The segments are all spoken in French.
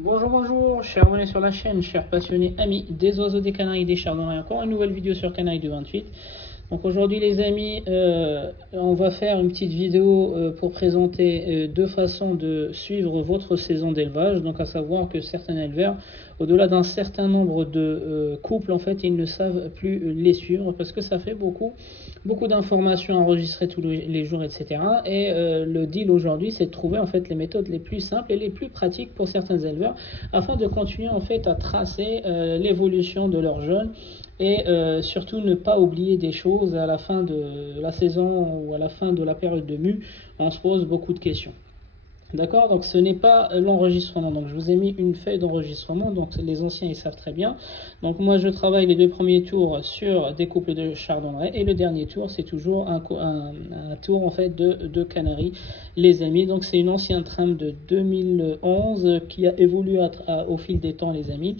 Bonjour, bonjour, chers abonnés sur la chaîne, chers passionnés, amis des oiseaux, des canaris, des chardonnerets, encore une nouvelle vidéo sur Canaille de 28. Donc aujourd'hui les amis, on va faire une petite vidéo pour présenter deux façons de suivre votre saison d'élevage. Donc à savoir que certains éleveurs, au-delà d'un certain nombre de couples, en fait, ils ne savent plus les suivre parce que ça fait beaucoup d'informations enregistrées tous les jours, etc. Et le deal aujourd'hui, c'est de trouver en fait les méthodes les plus simples et les plus pratiques pour certains éleveurs afin de continuer en fait à tracer l'évolution de leurs jeunes et surtout ne pas oublier des choses à la fin de la saison ou à la fin de la période de mue. On se pose beaucoup de questions. D'accord, donc ce n'est pas l'enregistrement. Donc je vous ai mis une feuille d'enregistrement, donc les anciens ils savent très bien. Donc moi je travaille les deux premiers tours sur des couples de chardonneret et le dernier tour c'est toujours un tour en fait de canaries, les amis. Donc c'est une ancienne trame de 2011 qui a évolué au fil des temps, les amis.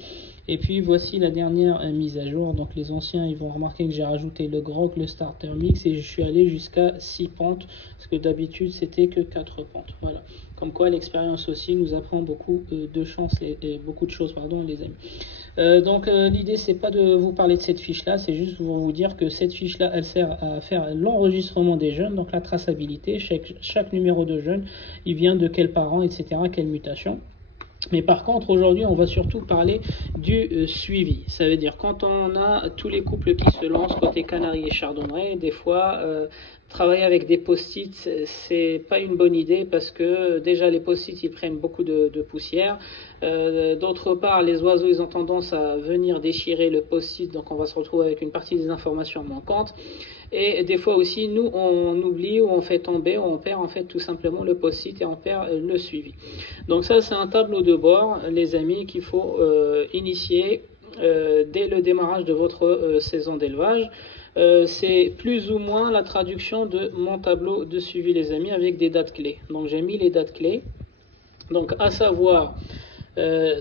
Et puis voici la dernière mise à jour. Donc les anciens ils vont remarquer que j'ai rajouté le grog, le starter mix et je suis allé jusqu'à 6 pentes parce que d'habitude c'était que 4 pentes. Voilà. Comme quoi l'expérience aussi nous apprend beaucoup de choses, les amis. Donc l'idée c'est pas de vous parler de cette fiche là, c'est juste pour vous dire que cette fiche là elle sert à faire l'enregistrement des jeunes, donc la traçabilité, chaque numéro de jeune, il vient de quels parents, etc., quelle mutation. Mais par contre, aujourd'hui, on va surtout parler du suivi. Ça veut dire quand on a tous les couples qui se lancent côté Canaries et Chardonneret, des fois, travailler avec des post-it, c'est pas une bonne idée parce que déjà les post-it, ils prennent beaucoup de poussière. D'autre part, les oiseaux, ils ont tendance à venir déchirer le post-it, donc on va se retrouver avec une partie des informations manquantes. Et des fois aussi, nous, on oublie ou on fait tomber, ou on perd en fait tout simplement le post-it et on perd le suivi. Donc ça, c'est un tableau de bord, les amis, qu'il faut initier dès le démarrage de votre saison d'élevage. C'est plus ou moins la traduction de mon tableau de suivi, les amis, avec des dates clés. Donc j'ai mis les dates clés. Donc à savoir...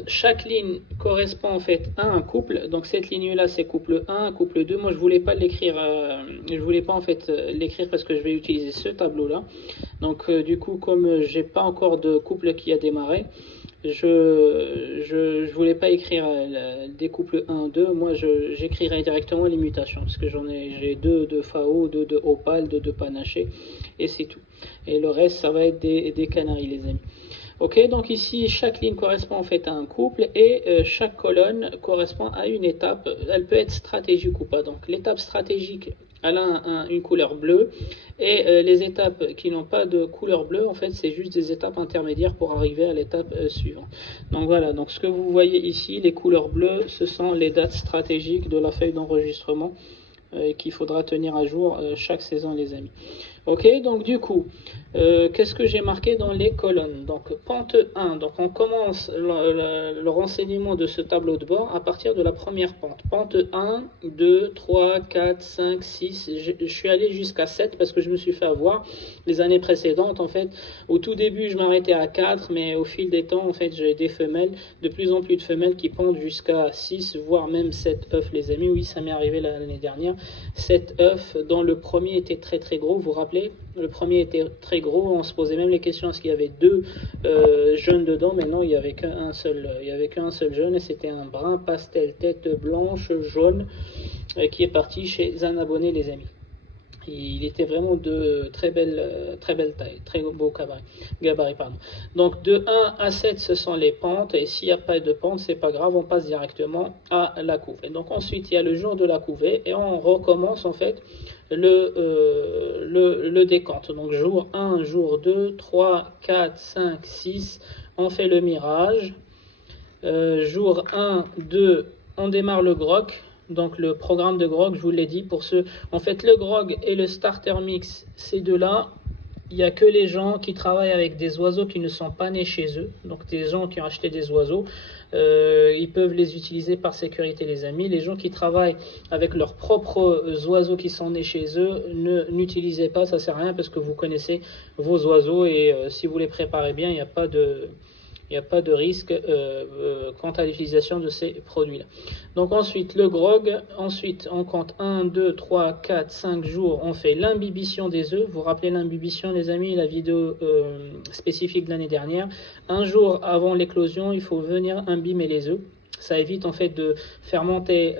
chaque ligne correspond en fait à un couple. Donc cette ligne là c'est couple 1, couple 2. Moi je voulais pas l'écrire, l'écrire parce que je vais utiliser ce tableau là. Donc du coup, comme j'ai pas encore de couple qui a démarré, je voulais pas écrire des couples 1, 2. Moi j'écrirai directement les mutations parce que j'ai deux de FAO, deux de Opale, deux de Panaché et c'est tout. Et le reste ça va être des canaries, les amis. Ok, donc ici, chaque ligne correspond en fait à un couple et chaque colonne correspond à une étape. Elle peut être stratégique ou pas. Donc l'étape stratégique, elle a une couleur bleue et les étapes qui n'ont pas de couleur bleue, en fait, c'est juste des étapes intermédiaires pour arriver à l'étape suivante. Donc voilà, donc ce que vous voyez ici, les couleurs bleues, ce sont les dates stratégiques de la feuille d'enregistrement qu'il faudra tenir à jour chaque saison, les amis. Ok, donc du coup, qu'est-ce que j'ai marqué dans les colonnes? Donc pente 1, donc on commence le renseignement de ce tableau de bord à partir de la première pente. Pente 1, 2, 3, 4, 5, 6, je suis allé jusqu'à 7 parce que je me suis fait avoir les années précédentes. En fait, au tout début, je m'arrêtais à 4, mais au fil des temps, en fait, j'ai des femelles, de plus en plus de femelles qui pendent jusqu'à 6, voire même 7 œufs, les amis. Oui, ça m'est arrivé l'année dernière. 7 œufs, dont le premier était très très gros, vous vous rappelez? Le premier était très gros, on se posait même les questions est-ce qu'il y avait deux jeunes dedans, mais non, il n'y avait qu'un seul, jeune et c'était un brun pastel tête blanche jaune qui est parti chez un abonné, les amis. Il était vraiment de très belle taille, très beau gabarit. Donc de 1 à 7 ce sont les pentes et s'il n'y a pas de pente c'est pas grave, on passe directement à la couve. Et donc ensuite il y a le jour de la couvée et on recommence en fait le décompte. Donc jour 1, jour 2, 3, 4, 5, 6, on fait le mirage. Jour 1, 2, on démarre le grog. Donc le programme de grog, je vous l'ai dit, pour ceux... En fait, le grog et le starter mix, ces deux-là, il n'y a que les gens qui travaillent avec des oiseaux qui ne sont pas nés chez eux. Donc des gens qui ont acheté des oiseaux, ils peuvent les utiliser par sécurité, les amis. Les gens qui travaillent avec leurs propres oiseaux qui sont nés chez eux, n'utilisez pas, ça sert à rien parce que vous connaissez vos oiseaux et si vous les préparez bien, il n'y a pas de Il n'y a pas de risque quant à l'utilisation de ces produits-là. Donc ensuite, le grog. Ensuite, on compte 1, 2, 3, 4, 5 jours. On fait l'imbibition des œufs. Vous vous rappelez l'imbibition, les amis, la vidéo spécifique de l'année dernière. Un jour avant l'éclosion, il faut venir imbiber les œufs. Ça évite en fait de faire monter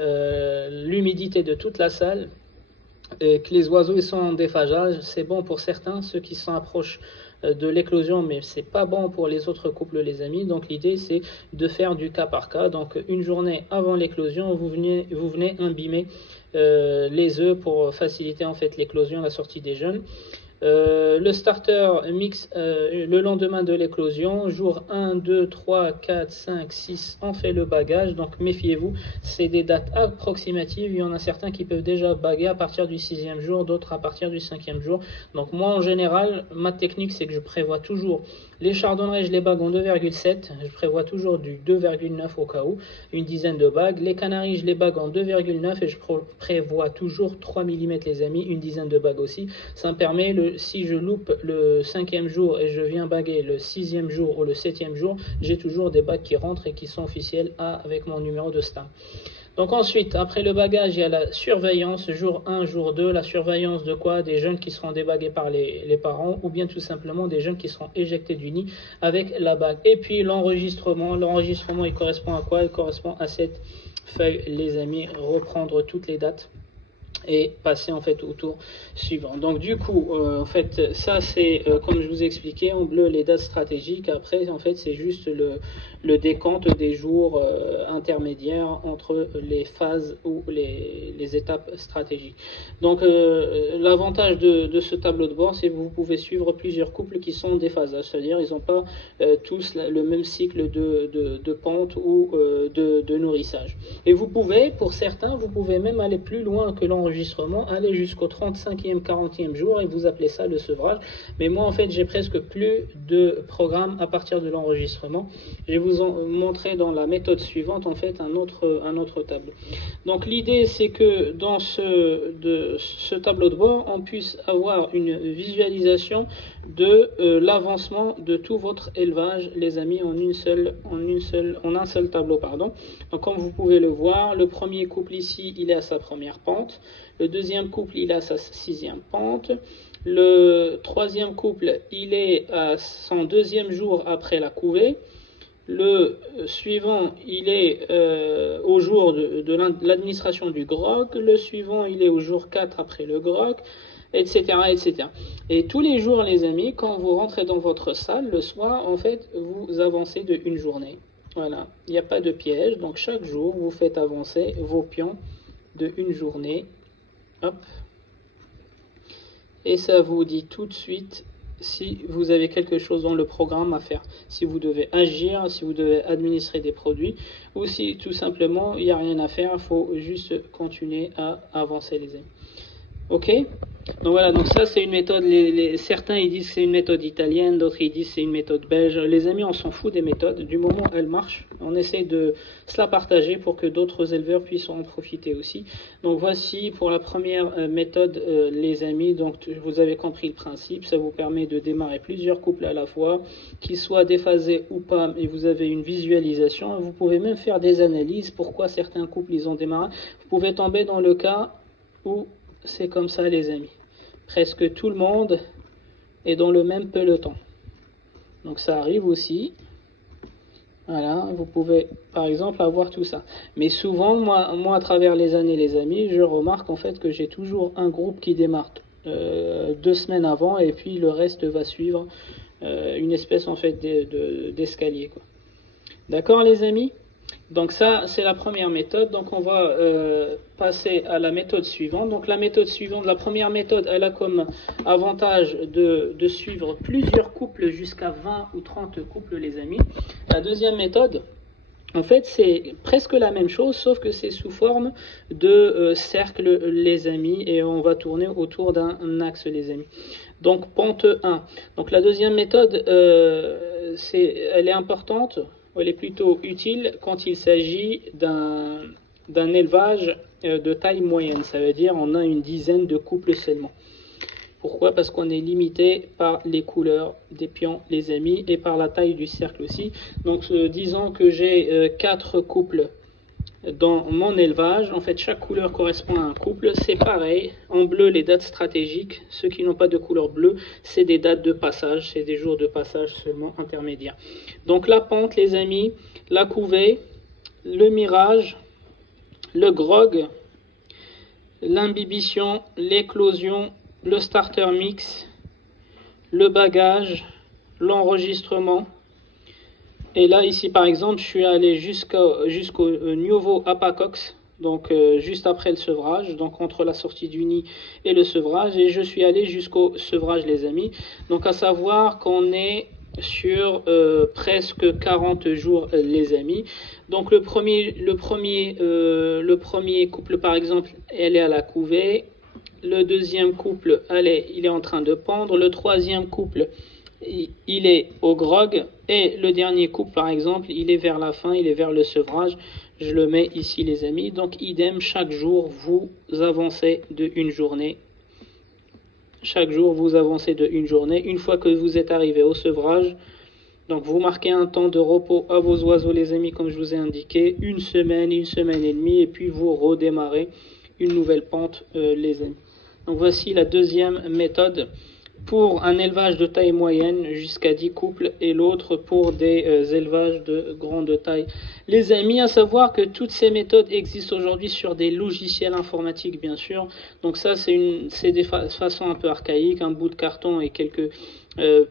l'humidité de toute la salle. Et que les oiseaux ils sont en déphasage. C'est bon pour certains, ceux qui s'en approchent de l'éclosion, mais c'est pas bon pour les autres couples, les amis. Donc l'idée c'est de faire du cas par cas. Donc une journée avant l'éclosion, vous venez imbiber les œufs pour faciliter en fait l'éclosion, la sortie des jeunes. Le starter mix le lendemain de l'éclosion, jour 1, 2, 3, 4, 5, 6, on fait le bagage, donc méfiez-vous, c'est des dates approximatives, il y en a certains qui peuvent déjà baguer à partir du 6e jour, d'autres à partir du 5e jour. Donc moi en général, ma technique c'est que je prévois toujours les chardonnerets, je les bague en 2,7, je prévois toujours du 2,9 au cas où, une dizaine de bagues. Les canaris, je les bague en 2,9 et je prévois toujours 3 mm les amis, une dizaine de bagues aussi. Ça me permet, si je loupe le 5e jour et je viens baguer le 6e jour ou le 7e jour, j'ai toujours des bagues qui rentrent et qui sont officielles avec mon numéro de star. Donc ensuite, après le bagage, il y a la surveillance, jour 1, jour 2, la surveillance de quoi? Des jeunes qui seront débagués par les parents, ou bien tout simplement des jeunes qui seront éjectés du nid avec la bague. Et puis l'enregistrement, il correspond à quoi? Il correspond à cette feuille, les amis, reprendre toutes les dates et passer en fait au tour suivant. Donc du coup, en fait, ça c'est comme je vous ai expliqué, en bleu les dates stratégiques. Après, en fait, c'est juste le décompte des jours intermédiaires entre les phases ou les étapes stratégiques. Donc l'avantage de ce tableau de bord, c'est que vous pouvez suivre plusieurs couples qui sont déphasage, c'est-à-dire ils n'ont pas tous le même cycle de pente ou de nourrissage. Et vous pouvez, pour certains, vous pouvez même aller plus loin que l'enregistrement, aller jusqu'au 35e, 40e jour et vous appelez ça le sevrage. Mais moi en fait j'ai presque plus de programme à partir de l'enregistrement. Je vais vous montrer dans la méthode suivante en fait un autre tableau. Donc l'idée c'est que dans ce tableau de bord on puisse avoir une visualisation de l'avancement de tout votre élevage, les amis, en un seul tableau, pardon. Donc comme vous pouvez le voir, le premier couple ici il est à sa première pente, le deuxième couple il est à sa 6e pente, le troisième couple il est à son 2e jour après la couvée, le suivant il est au jour de l'administration du grog, le suivant il est au jour 4 après le grog, etc., etc. Et tous les jours, les amis, quand vous rentrez dans votre salle le soir, en fait, vous avancez de une journée. Voilà, il n'y a pas de piège. Donc chaque jour, vous faites avancer vos pions de une journée. Hop. Et ça vous dit tout de suite si vous avez quelque chose dans le programme à faire. Si vous devez agir, si vous devez administrer des produits, ou si tout simplement il n'y a rien à faire, il faut juste continuer à avancer, les amis. Ok, donc voilà, donc ça c'est une méthode, certains ils disent que c'est une méthode italienne, d'autres ils disent que c'est une méthode belge. Les amis, on s'en fout des méthodes, du moment où elles marchent, on essaie de se la partager pour que d'autres éleveurs puissent en profiter aussi. Donc voici pour la première méthode, les amis, donc vous avez compris le principe, ça vous permet de démarrer plusieurs couples à la fois, qu'ils soient déphasés ou pas, et vous avez une visualisation. Vous pouvez même faire des analyses, pourquoi certains couples ils ont démarré. Vous pouvez tomber dans le cas où c'est comme ça, les amis. Presque tout le monde est dans le même peloton. Donc ça arrive aussi. Voilà, vous pouvez par exemple avoir tout ça. Mais souvent, moi à travers les années, les amis, je remarque en fait que j'ai toujours un groupe qui démarre 2 semaines avant et puis le reste va suivre une espèce en fait d'escalier, quoi. D'accord, les amis? Donc ça, c'est la première méthode. Donc on va passer à la méthode suivante. Donc la méthode suivante, la première méthode, elle a comme avantage de suivre plusieurs couples jusqu'à 20 ou 30 couples, les amis. La deuxième méthode, en fait, c'est presque la même chose, sauf que c'est sous forme de cercle, les amis, et on va tourner autour d'un axe, les amis. Donc pente 1. Donc la deuxième méthode, elle est importante. Elle est plutôt utile quand il s'agit d'un élevage de taille moyenne. Ça veut dire on a une dizaine de couples seulement. Pourquoi? Parce qu'on est limité par les couleurs des pions, les amis, et par la taille du cercle aussi. Donc disons que j'ai 4 couples dans mon élevage. En fait, chaque couleur correspond à un couple. C'est pareil. En bleu, les dates stratégiques. Ceux qui n'ont pas de couleur bleue, c'est des dates de passage. C'est des jours de passage seulement intermédiaires. Donc la pente, les amis, la couvée, le mirage, le grog, l'imbibition, l'éclosion, le starter mix, le bagage, l'enregistrement. Et là, ici, par exemple, je suis allé jusqu'au Nuovo Apacox, donc juste après le sevrage, donc entre la sortie du nid et le sevrage. Et je suis allé jusqu'au sevrage, les amis. Donc, à savoir qu'on est sur presque 40 jours, les amis. Donc, le premier couple, par exemple, elle est à la couvée. Le deuxième couple, il est en train de pendre. Le troisième couple, il est au grog, et le dernier couple par exemple il est vers la fin, il est vers le sevrage. Je le mets ici, les amis. Donc idem, chaque jour vous avancez de une journée. Chaque jour vous avancez de une journée. Une fois que vous êtes arrivé au sevrage, donc vous marquez un temps de repos à vos oiseaux, les amis, comme je vous ai indiqué, une semaine et demie, et puis vous redémarrez une nouvelle pente, les amis. Donc voici la deuxième méthode pour un élevage de taille moyenne jusqu'à 10 couples, et l'autre pour des élevages de grande taille. Les amis, à savoir que toutes ces méthodes existent aujourd'hui sur des logiciels informatiques, bien sûr. Donc ça, c'est des façons un peu archaïques, un bout de carton et quelques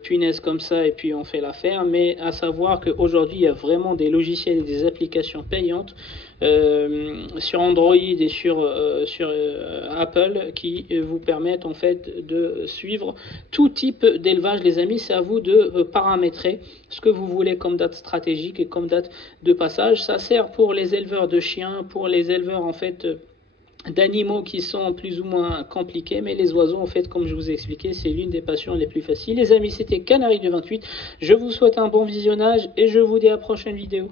punaises comme ça, et puis on fait l'affaire. Mais à savoir qu'aujourd'hui, il y a vraiment des logiciels et des applications payantes sur Android et sur Apple qui vous permettent en fait de suivre tout type d'élevage, les amis. C'est à vous de paramétrer ce que vous voulez comme date stratégique et comme date de passage. Ça sert pour les éleveurs de chiens, pour les éleveurs en fait d'animaux qui sont plus ou moins compliqués, mais les oiseaux en fait, comme je vous ai expliqué, c'est l'une des passions les plus faciles. Les amis, c'était Canari 28. Je vous souhaite un bon visionnage et je vous dis à la prochaine vidéo.